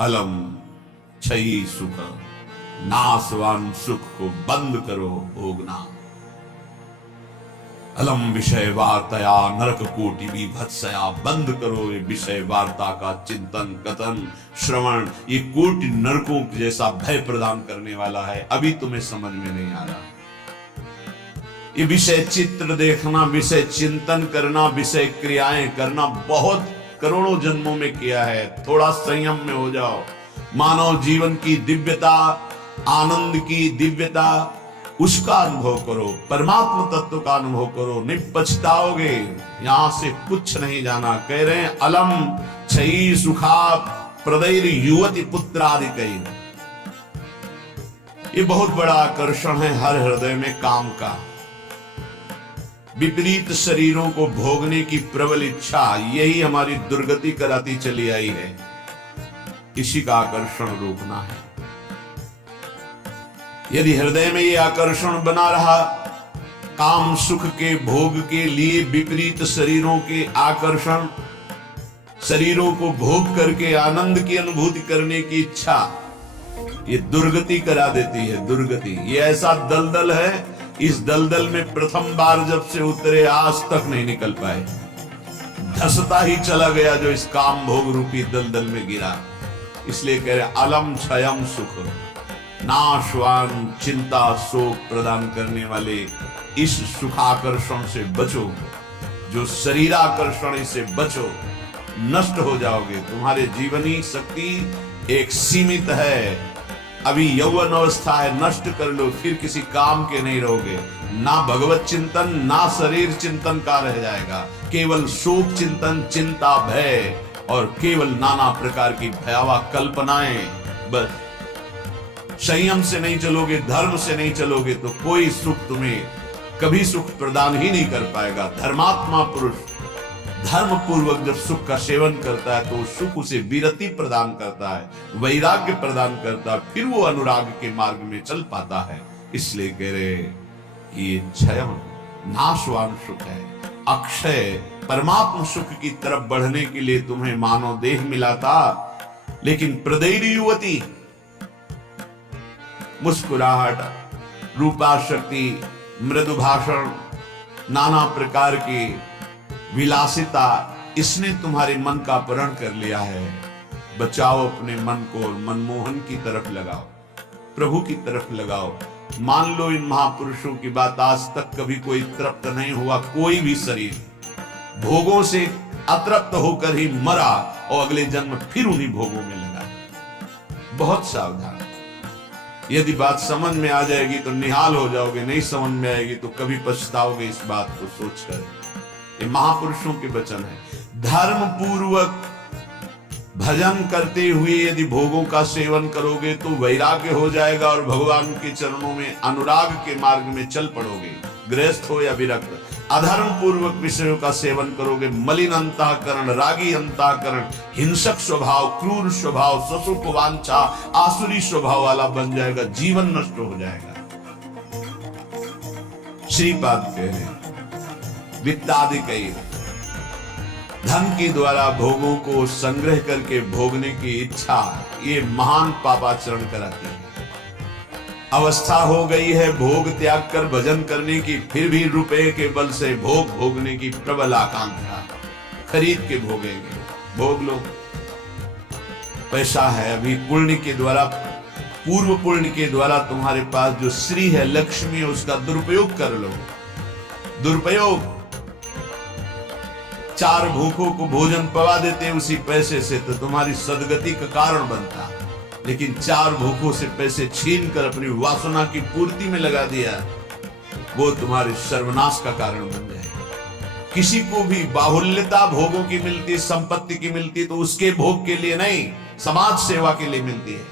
अलम छई सुख, नासवान सुख को बंद करो भोगना। अलम विषय वार्तया नरक कोटि विभत्सया, बंद करो ये विषय वार्ता का चिंतन कथन श्रवण, ये कोटि नरकों जैसा भय प्रदान करने वाला है। अभी तुम्हें समझ में नहीं आ रहा। ये विषय चित्र देखना, विषय चिंतन करना, विषय क्रियाएं करना बहुत करोड़ों जन्मों में किया है। थोड़ा संयम में हो जाओ। मानव जीवन की दिव्यता, आनंद की दिव्यता, उसका अनुभव करो, परमात्मा तत्व का अनुभव करो, नहीं पछताओगे। यहां से कुछ नहीं जाना। कह रहे हैं अलम छई सुखा प्रदैर युवती पुत्रादिकई। ये बहुत बड़ा आकर्षण है हर हृदय में काम का। विपरीत शरीरों को भोगने की प्रबल इच्छा, यही हमारी दुर्गति कराती चली आई है। इसी का आकर्षण रोकना है। यदि हृदय में यह आकर्षण बना रहा, काम सुख के भोग के लिए विपरीत शरीरों के आकर्षण, शरीरों को भोग करके आनंद की अनुभूति करने की इच्छा, ये दुर्गति करा देती है। दुर्गति ये ऐसा दलदल है, इस दलदल में प्रथम बार जब से उतरे आज तक नहीं निकल पाए। धसता ही चला गया जो इस काम भोग रूपी दलदल में गिरा। इसलिए कह रहे अलम क्षयम सुख, नाशवान चिंता शोक प्रदान करने वाले इस सुखाकर्षण से बचो। जो शरीराकर्षण, इससे बचो, नष्ट हो जाओगे। तुम्हारे जीवनी शक्ति एक सीमित है। अभी यौवन अवस्था है, नष्ट कर लो, फिर किसी काम के नहीं रहोगे। ना भगवत चिंतन ना शरीर चिंतन का रह जाएगा। केवल शोक चिंतन, चिंता, भय और केवल नाना प्रकार की भयावह कल्पनाएं। बस संयम से नहीं चलोगे, धर्म से नहीं चलोगे तो कोई सुख तुम्हें कभी सुख प्रदान ही नहीं कर पाएगा। धर्मात्मा पुरुष धर्म पूर्वक जब सुख का सेवन करता है तो सुख उसे विरति प्रदान करता है, वैराग्य प्रदान करता है, फिर वो अनुराग के मार्ग में चल पाता है। इसलिए कह रहे कि ये क्षयम नाशवान सुख है, अक्षय परमात्मा सुख की तरफ बढ़ने के लिए तुम्हें मानव देह मिला था। लेकिन प्रदैर युवती, मुस्कुराहट, रूपा शक्ति, मृदु भाषण, नाना प्रकार की विलासिता, इसने तुम्हारे मन का अपहरण कर लिया है। बचाओ अपने मन को, मनमोहन की तरफ लगाओ, प्रभु की तरफ लगाओ। मान लो इन महापुरुषों की बात, आज तक कभी कोई तृप्त नहीं हुआ। कोई भी शरीर भोगों से अतृप्त होकर ही मरा और अगले जन्म फिर उन्हीं भोगों में लगा। बहुत सावधान। यदि बात समझ में आ जाएगी तो निहाल हो जाओगे, नहीं समझ में आएगी तो कभी पछताओगे इस बात को सोचकर। ये महापुरुषों के वचन है। धर्म पूर्वक भजन करते हुए यदि भोगों का सेवन करोगे तो वैराग्य हो जाएगा और भगवान के चरणों में अनुराग के मार्ग में चल पड़ोगे, गृहस्थ हो या विरक्त। अधर्म पूर्वक विषयों का सेवन करोगे, मलिन अंतःकरण, रागी अंतःकरण, हिंसक स्वभाव, क्रूर स्वभाव, ससुख वांछा, आसुरी स्वभाव वाला बन जाएगा, जीवन नष्ट हो जाएगा। श्रीपाद कह रहे वित्तादि कई, धन के द्वारा भोगों को संग्रह करके भोगने की इच्छा, ये महान पापाचरण कराती है। अवस्था हो गई है भोग त्याग कर भजन करने की, फिर भी रुपए के बल से भोग भोगने की प्रबल आकांक्षा, खरीद के भोगेंगे। भोग लो, पैसा है, अभी पुण्य के द्वारा, पूर्व पुण्य के द्वारा तुम्हारे पास जो श्री है, लक्ष्मी है, उसका दुरुपयोग कर लो। दुरुपयोग, चार भूखों को भोजन पवा देते उसी पैसे से तो तुम्हारी सदगति का कारण बनता। लेकिन चार भूखों से पैसे छीन कर अपनी वासना की पूर्ति में लगा दिया, वो तुम्हारे सर्वनाश का कारण बन जाएगा। किसी को भी बाहुल्यता भोगों की मिलती, संपत्ति की मिलती तो उसके भोग के लिए नहीं, समाज सेवा के लिए मिलती है।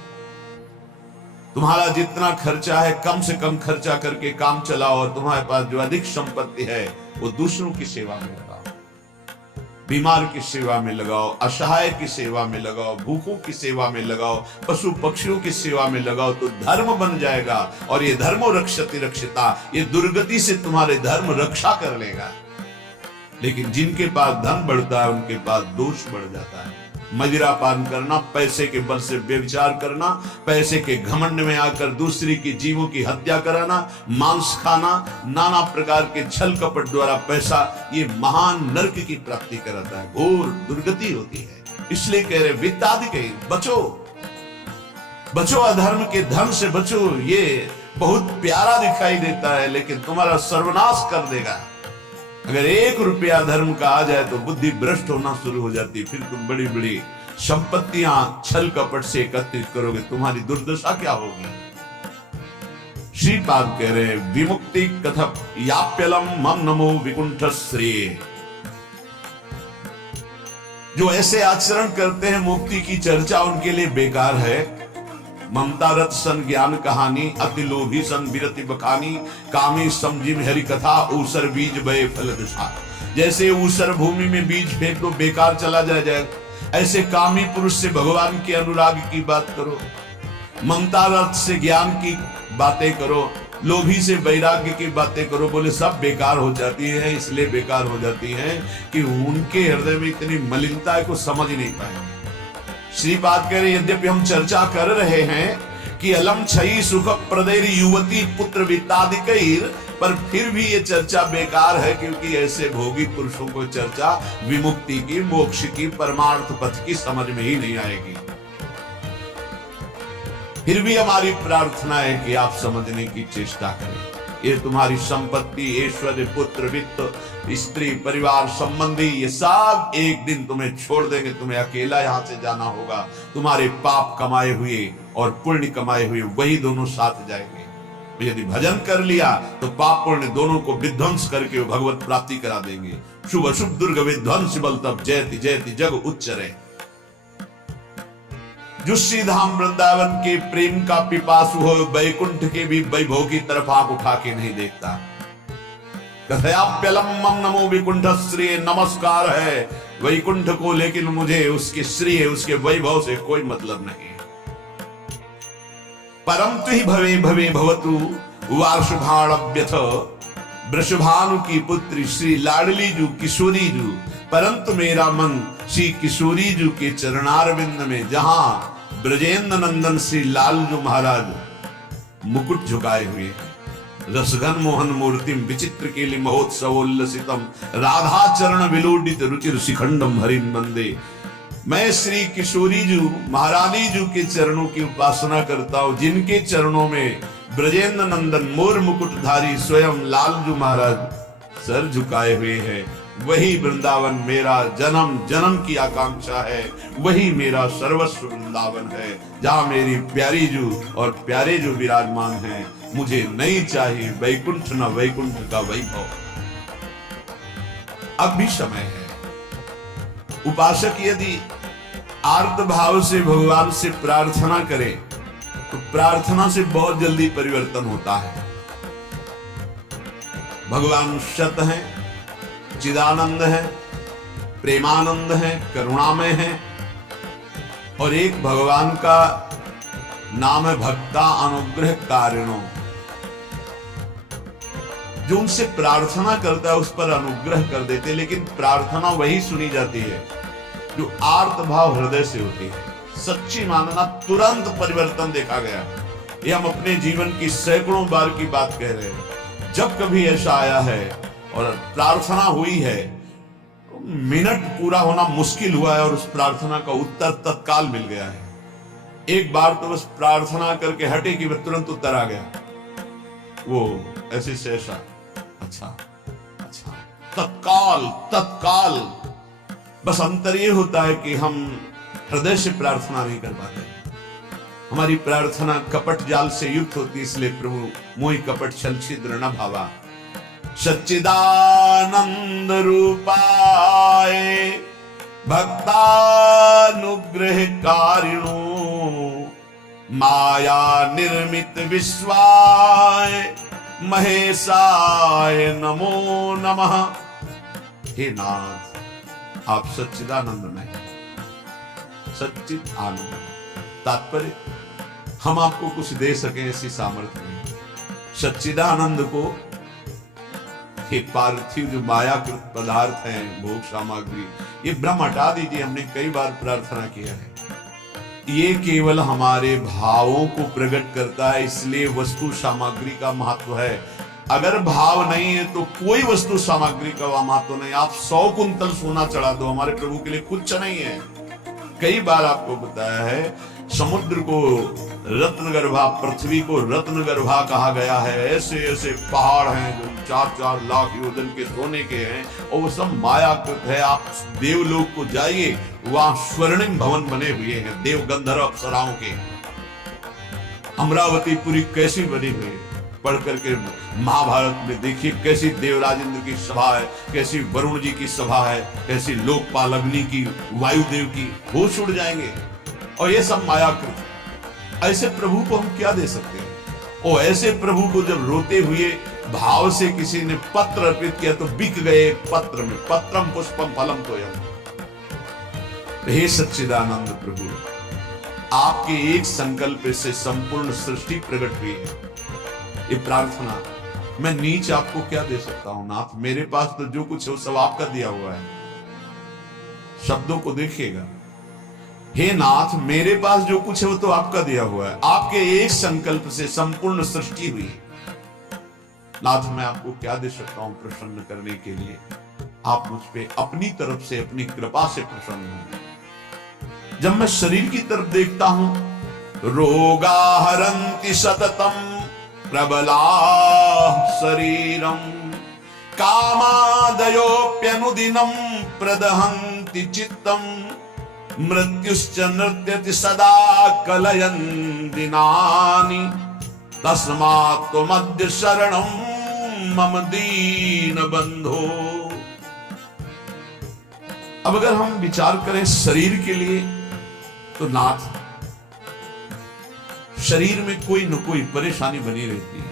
तुम्हारा जितना खर्चा है कम से कम खर्चा करके काम चलाओ और तुम्हारे पास जो अधिक संपत्ति है वो दूसरों की सेवा में लगाओ, बीमार की सेवा में लगाओ, असहाय की सेवा में लगाओ, भूखों की सेवा में लगाओ, पशु पक्षियों की सेवा में लगाओ तो धर्म बन जाएगा। और ये धर्मो रक्षति रक्षिता, ये दुर्गति से तुम्हारे धर्म रक्षा कर लेगा। लेकिन जिनके पास धन बढ़ता है उनके पास दोष बढ़ जाता है। मदिरा पान करना, पैसे के बल से व्यभिचार करना, पैसे के घमंड में आकर दूसरी की जीवों की हत्या कराना, मांस खाना, नाना प्रकार के छल कपट द्वारा पैसा, ये महान नरक की प्राप्ति कराता है, घोर दुर्गति होती है। इसलिए कह रहे वित्तादि बचो, बचो, अधर्म के धन से बचो। ये बहुत प्यारा दिखाई देता है लेकिन तुम्हारा सर्वनाश कर देगा। अगर 1 रुपया धर्म का आ जाए तो बुद्धि भ्रष्ट होना शुरू हो जाती है, फिर तुम बड़ी बड़ी संपत्तियां छल कपट से एकत्रित करोगे, तुम्हारी दुर्दशा क्या होगी। श्रीपाद कह रहे विमुक्ति कथप याप्यलम मम नमो विकुंठ श्रेय। जो ऐसे आचरण करते हैं मुक्ति की चर्चा उनके लिए बेकार है। ममता रथ सन ज्ञान कहानी, अति लोभी सन विरति बखानी, कामी समझिम हरि कथा, ऊसर बीज बये फल दशा। जैसे ऊसर भूमि में बीज फेंक दो बेकार चला जाए, ऐसे कामी पुरुष से भगवान के अनुराग की बात करो, ममता रथ से ज्ञान की बातें करो, लोभी से वैराग्य की बातें करो, बोले सब बेकार हो जाती है। इसलिए बेकार हो जाती है कि उनके हृदय में इतनी मलिनता है को समझ नहीं पाएंगे। श्रीपाद कह रहे यद्यपि हम चर्चा कर रहे हैं कि अलम छई सुख प्रदैर युवती पुत्र वित्तादिकैर, पर फिर भी ये चर्चा बेकार है क्योंकि ऐसे भोगी पुरुषों को चर्चा विमुक्ति की, मोक्ष की, परमार्थ पथ की समझ में ही नहीं आएगी। फिर भी हमारी प्रार्थना है कि आप समझने की चेष्टा करें। ये तुम्हारी संपत्ति, ऐश्वर्य, पुत्र, वित्त, स्त्री, परिवार, संबंधी, ये सब एक दिन तुम्हें छोड़ देंगे, तुम्हें अकेला यहां से जाना होगा। तुम्हारे पाप कमाए हुए और पुण्य कमाए हुए वही दोनों साथ जाएंगे। यदि भजन कर लिया तो पाप पुण्य दोनों को विध्वंस करके वो भगवत प्राप्ति करा देंगे। शुभ अशुभ दुर्ग विध्वंस बल तब जयति जयति जग उच्चरे। जो श्री धाम वृंदावन के प्रेम का पिपासु हो, वैकुंठ के भी वैभव की तरफ आंख उठा के नहीं देखता। कथयाप्यलम मम नमो विकुंठ श्री, नमस्कार है वैकुंठ को, लेकिन मुझे उसके श्री, उसके वैभव से कोई मतलब नहीं। परम तु ही भवे भवे भवतु वार्षभाण्यथ, वृषभानु की पुत्री श्री लाडली जू किशोरी जू, परंतु मेरा मन श्री किशोरी जू के चरणारविंद में, जहां ब्रजेंद्र नंदन श्री लालजू महाराज मुकुट झुकाए हुए हैं, रसघन मोहन मूर्तिम विचित्र केलि महोत्सवोल्लसितम, राधा चरण विलोडित रुचिर शिखंडम हरिन वंदे। मैं श्री किशोरी जू महारानी जू के चरणों की उपासना करता हूं, जिनके चरणों में ब्रजेंद्र नंदन मोर मुकुटधारी स्वयं लालजू महाराज सर झुकाए हुए हैं। वही वृंदावन मेरा जन्म जन्म की आकांक्षा है, वही मेरा सर्वस्व वृंदावन है, जहां मेरी प्यारी जू और प्यारे जो विराजमान हैं। मुझे नहीं चाहिए वैकुंठ न वैकुंठ का वैभव। अब भी समय है। उपासक यदि आर्त भाव से भगवान से प्रार्थना करे तो प्रार्थना से बहुत जल्दी परिवर्तन होता है। भगवान सत है, चिदानंद है, प्रेमानंद है, करुणामय है, और एक भगवान का नाम है भक्ता अनुग्रह कारिणो। जो उनसे प्रार्थना करता है उस पर अनुग्रह कर देते, लेकिन प्रार्थना वही सुनी जाती है जो आर्त भाव हृदय से होती है। सच्ची मानना तुरंत परिवर्तन देखा गया। ये हम अपने जीवन की सैकड़ों बार की बात कह रहे हैं। जब कभी ऐसा आया है और प्रार्थना हुई है, तो मिनट पूरा होना मुश्किल हुआ है और उस प्रार्थना का उत्तर तत्काल मिल गया है। एक बार तो बस प्रार्थना करके हटे कि वह तुरंत उत्तर आ गया, वो ऐसे से ऐसा, अच्छा अच्छा, तत्काल तत्काल। बस अंतर ये होता है कि हम हृदय से प्रार्थना नहीं कर पाते, हमारी प्रार्थना कपट जाल से युक्त होती, इसलिए प्रभु मोहि कपट छल छिद्र न भावा। सच्चिदानंद रूपाय भक्तानुग्रह कारिणो, माया निर्मित विश्वाय महेशाय नमो नमः। हे नाथ, आप सच्चिदानंद में, सच्चित आनंद। तात्पर्य, हम आपको कुछ दे सके ऐसी सामर्थ्य नहीं। सच्चिदानंद को ये पार्थिव जो मायाकृत पदार्थ हैं, भोग सामग्री, ये भ्रम हटा दीजिए। हमने कई बार प्रार्थना किया है, ये केवल हमारे भावों को प्रकट करता है, इसलिए वस्तु सामग्री का महत्व है। अगर भाव नहीं है तो कोई वस्तु सामग्री का महत्व नहीं। आप 100 कुंतल सोना चढ़ा दो, हमारे प्रभु के लिए कुछ नहीं है। कई बार आपको बताया है, समुद्र को रत्नगर्भा, पृथ्वी को रत्नगर्भा कहा गया है। ऐसे ऐसे पहाड़ हैं जो 4-4 लाख योजन के सोने के हैं, और वो सब मायाकृत है। आप देवलोक को जाइए, वहां स्वर्णिम भवन बने हुए हैं देव गंधर्व अप्सराओं के। अमरावतीपुरी कैसी बनी हुई है, पढ़ करके महाभारत में देखिए कैसी देवराजेंद्र की सभा है, कैसी वरुण जी की सभा है, कैसी लोकपाल अग्नि की, वायुदेव की, होश उड़ जाएंगे। और ये सब मायाकृत है। ऐसे प्रभु को हम क्या दे सकते हैं? और ऐसे प्रभु को जब रोते हुए भाव से किसी ने पत्र अर्पित किया तो बिक गए पत्र में। पत्रम पुष्पम फलम तोयम। हे सच्चिदानंद प्रभु, आपके एक संकल्प से संपूर्ण सृष्टि प्रकट हुई है। ये प्रार्थना, मैं नीच आपको क्या दे सकता हूं नाथ? मेरे पास तो जो कुछ है वो सब आपका दिया हुआ है। शब्दों को देखिएगा, हे नाथ मेरे पास जो कुछ है वो तो आपका दिया हुआ है। आपके एक संकल्प से संपूर्ण सृष्टि हुई। नाथ मैं आपको क्या दे सकता हूं प्रसन्न करने के लिए? आप मुझ पे अपनी तरफ से, अपनी कृपा से प्रसन्न हो। जब मैं शरीर की तरफ देखता हूं, रोगा हरन्ति सततम प्रबला शरीरम कामादयोप्यनुदिनं प्रदहन्ति चित्तम मृत्युश्च नृत्यति सदा कलयन् दिनानि तस्मात् त्वमद्य शरणं मम दीन बंधो। अब अगर हम विचार करें शरीर के लिए, तो नाथ शरीर में कोई न कोई परेशानी बनी रहती है।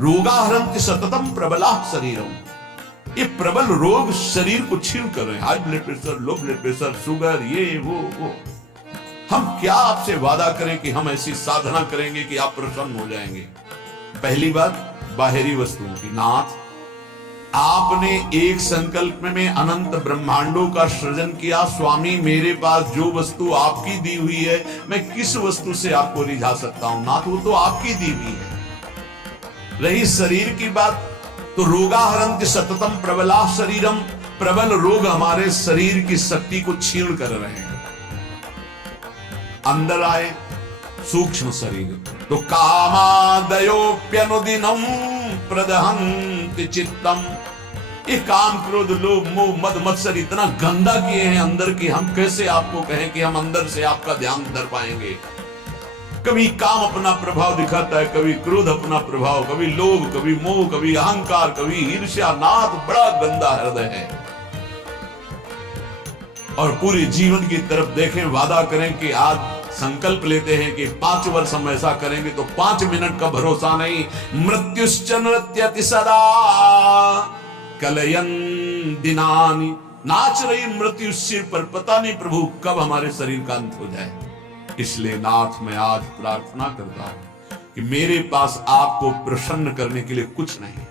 रोगाहरन्ति सततम प्रबला शरीरम। ये प्रबल रोग शरीर को छीन कर रहे हैं। High blood pressure, low blood pressure, sugar, ये वो। हम क्या आपसे वादा करें कि हम ऐसी साधना करेंगे कि आप प्रसन्न हो जाएंगे? पहली बात बाहरी वस्तुओं की। नाथ आपने एक संकल्प में अनंत ब्रह्मांडों का सृजन किया। स्वामी मेरे पास जो वस्तु आपकी दी हुई है, मैं किस वस्तु से आपको रिझा सकता हूं? नाथ वो तो आपकी दी हुई है। रही शरीर की बात, तो रोगाहरन्ति सततम प्रबला शरीरम। प्रबल रोग हमारे शरीर की शक्ति को छीन कर रहे हैं। अंदर आए सूक्ष्म शरीर, तो कामादयोप्यनुदिनं प्रदहन्ति चित्तम। ये काम, क्रोध, लोभ, मोह, मद, मत्सर इतना गंदा किए हैं अंदर की, हम कैसे आपको कहें कि हम अंदर से आपका ध्यान धर पाएंगे? कभी काम अपना प्रभाव दिखाता है, कभी क्रोध अपना प्रभाव, कभी लोभ, कभी मोह, कभी अहंकार, कभी ईर्ष्या। नाथ बड़ा गंदा हृदय है। और पूरे जीवन की तरफ देखें, वादा करें कि आज संकल्प लेते हैं कि 5 वर्ष हम ऐसा करेंगे, तो 5 मिनट का भरोसा नहीं। मृत्युश्च नृत्यति सदा कलयन् दिनानि। नाच रही मृत्यु सिर पर, पता नहीं प्रभु कब हमारे शरीर का अंत हो जाए। इसलिए नाथ मैं आज प्रार्थना करता हूं कि मेरे पास आपको प्रसन्न करने के लिए कुछ नहीं।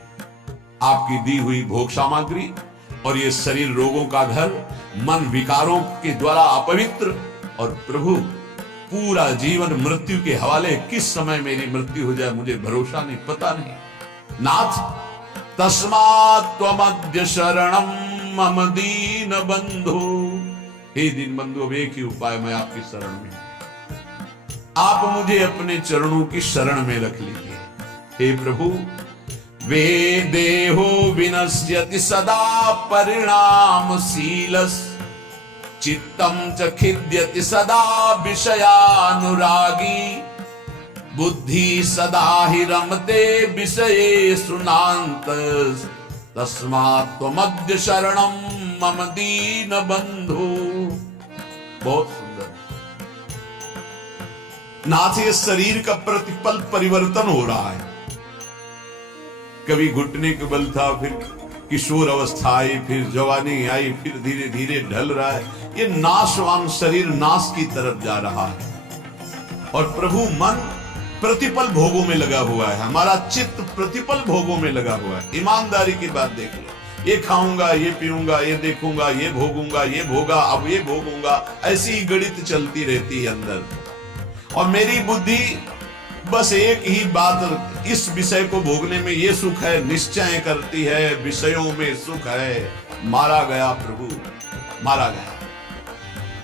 आपकी दी हुई भोग सामग्री और ये शरीर रोगों का घर, मन विकारों के द्वारा अपवित्र, और प्रभु पूरा जीवन मृत्यु के हवाले। किस समय मेरी मृत्यु हो जाए मुझे भरोसा नहीं, पता नहीं। नाथ तस्मात् त्वमद्य शरणं मम दीन बंधु। हे दीन बंधु, अब एक ही उपाय, मैं आपकी शरण में। आप मुझे अपने चरणों की शरण में रख लीजिए। हे प्रभु, वे देहो विनश्यति सदा परिणामशीलस् चित्तम च खिद्यति सदा विषयानुरागी बुद्धि सदा हि रमते विषयेषु नान्तस् तस्मात् त्वमद्य शरणं मम दीन बंधु। बहुत सुंदर नाथ, ये शरीर का प्रतिपल परिवर्तन हो रहा है। कभी घुटने के बल था, फिर किशोर अवस्था आई, फिर जवानी आई, फिर धीरे धीरे ढल रहा है। ये नाशवान शरीर नाश की तरफ जा रहा है। और प्रभु मन प्रतिपल भोगों में लगा हुआ है, हमारा चित्त प्रतिपल भोगों में लगा हुआ है। ईमानदारी की बात देख लो, ये खाऊंगा, ये पीऊंगा, ये देखूंगा, ये भोगूंगा, ये भोगा, अब ये भोगूंगा, ऐसी ही गणित चलती रहती है अंदर। और मेरी बुद्धि बस एक ही बात, इस विषय को भोगने में ये सुख है, निश्चय करती है विषयों में सुख है। मारा गया प्रभु, मारा गया।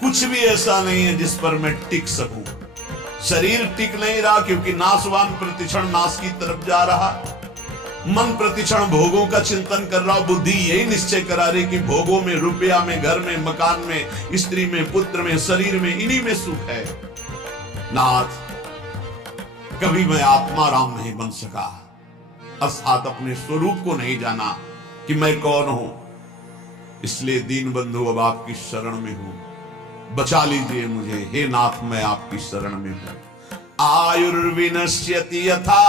कुछ भी ऐसा नहीं है जिस पर मैं टिक सकूं। शरीर टिक नहीं रहा क्योंकि नाशवान प्रतिक्षण नाश की तरफ जा रहा। मन प्रतिक्षण भोगों का चिंतन कर रहा। बुद्धि यही निश्चय करा रही कि भोगों में, रुपया में, घर में, मकान में, स्त्री में, पुत्र में, शरीर में, इन्हीं में सुख है। नाथ, कभी मैं आत्मा राम नहीं बन सका, अर्थात अपने स्वरूप को नहीं जाना कि मैं कौन हूं। इसलिए दीन बंधु अब आपकी शरण में हूं, बचा लीजिए मुझे। हे नाथ, मैं आपकी शरण में हूं। आयुर्विनश्यति यथा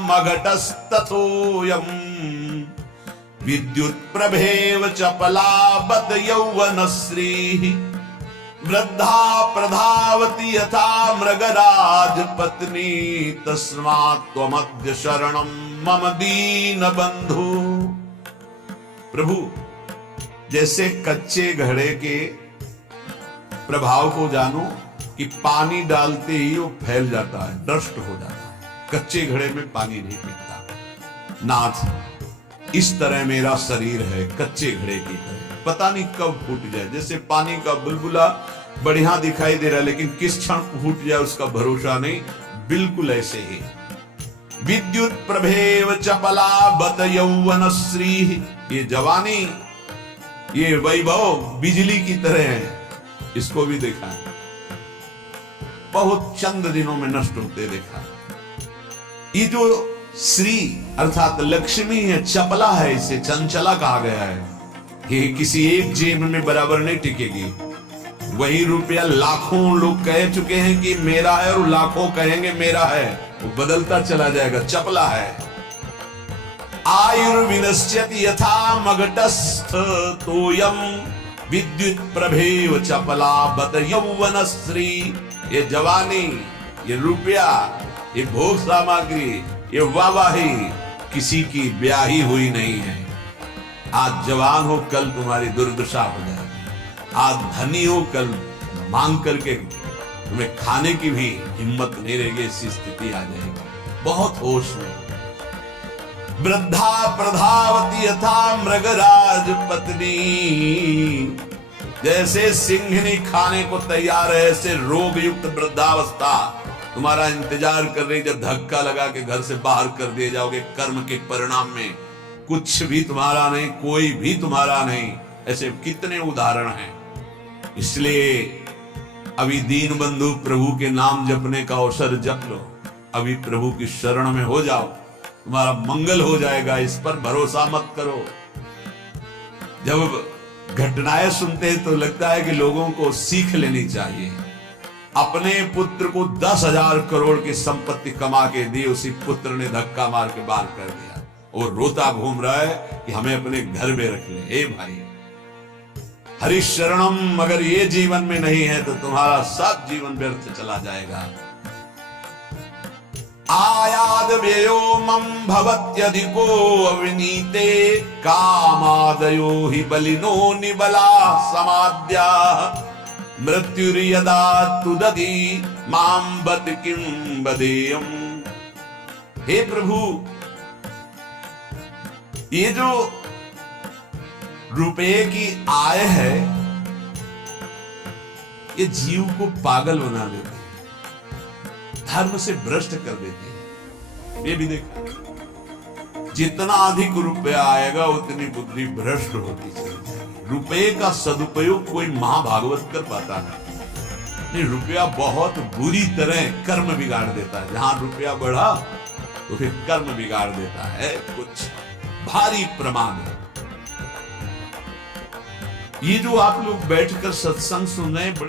मघटस्तथोऽयम् विद्युत प्रभेव चपलाबत यौवनश्री वृद्धा प्रधावति यथा मृगराज पत्नी तस्मात् त्वमद्य शरणं मम दीन बंधु। प्रभु, जैसे कच्चे घड़े के प्रभाव को जानो कि पानी डालते ही वो फैल जाता है, डस्ट हो जाता है, कच्चे घड़े में पानी नहीं टिकता। नाथ, इस तरह मेरा शरीर है, कच्चे घड़े की तरह, पता नहीं कब फूट जाए। जैसे पानी का बुलबुला बढ़िया दिखाई दे रहा है लेकिन किस क्षण फूट जाए उसका भरोसा नहीं, बिल्कुल ऐसे ही। विद्युत प्रभेव चपला बत यौवनश्री, ये जवानी, ये वैभव बिजली की तरह है। इसको भी देखा है, बहुत चंद दिनों में नष्ट होते देखा। ये जो श्री अर्थात लक्ष्मी है, चपला है, इसे चंचला कहा गया है। ये किसी एक जेब में बराबर नहीं टिकेगी। वही रुपया लाखों लोग कह चुके हैं कि मेरा है और लाखों कहेंगे मेरा है, वो बदलता चला जाएगा, चपला है। आयुर्विनश्यति यथा मघटस्थ तोयम विद्युत प्रभेव चपला बत यौवनश्री। ये जवानी, ये रुपया, ये भोग सामग्री, ये वाहवाही किसी की ब्याही हुई नहीं है। आज जवान हो, कल तुम्हारी दुर्दशा हो जाएगी। आज धनी हो, कल मांग करके तुम्हें खाने की भी हिम्मत नहीं रहेगी, ऐसी स्थिति आ जाएगी। बहुत होश में। वृद्धा प्रधावती यथा मृगराज पत्नी, जैसे सिंहनी खाने को तैयार है, ऐसे रोग युक्त वृद्धावस्था तुम्हारा इंतजार कर रही। जब धक्का लगा के घर से बाहर कर दिए जाओगे, कर्म के परिणाम में कुछ भी तुम्हारा नहीं, कोई भी तुम्हारा नहीं। ऐसे कितने उदाहरण हैं। इसलिए अभी दीन बंधु प्रभु के नाम जपने का अवसर जप लो, अभी प्रभु की शरण में हो जाओ, तुम्हारा मंगल हो जाएगा। इस पर भरोसा मत करो। जब घटनाएं सुनते हैं तो लगता है कि लोगों को सीख लेनी चाहिए। अपने पुत्र को 10,000 करोड़ की संपत्ति कमा के दी, उसी पुत्र ने धक्का मार के बाहर कर दिया और रोता घूम रहा है कि हमें अपने घर में रख ले। हे भाई, हरिशरणम अगर ये जीवन में नहीं है तो तुम्हारा सब जीवन व्यर्थ चला जाएगा। आयाद व्ययो मम भवत्यधिको अविनीते कामादयो हि बलिनो निबला समाद्या मृत्युर्यदा तुदधि मां बद किं बदेयम्। हे प्रभु, ये जो रुपये की आय है ये जीव को पागल बना देती है, धर्म से भ्रष्ट कर देती है। ये भी देखो, जितना अधिक रुपया आएगा उतनी बुद्धि भ्रष्ट होती चली जाएगी। रुपये का सदुपयोग कोई महाभागवत कर पाता नहीं। रुपया बहुत बुरी तरह कर्म बिगाड़ देता है। जहां रुपया बढ़ा तो फिर कर्म बिगाड़ देता है। कुछ भारी प्रमाण है। ये जो आप लोग बैठकर सत्संग सुन रहे हैं,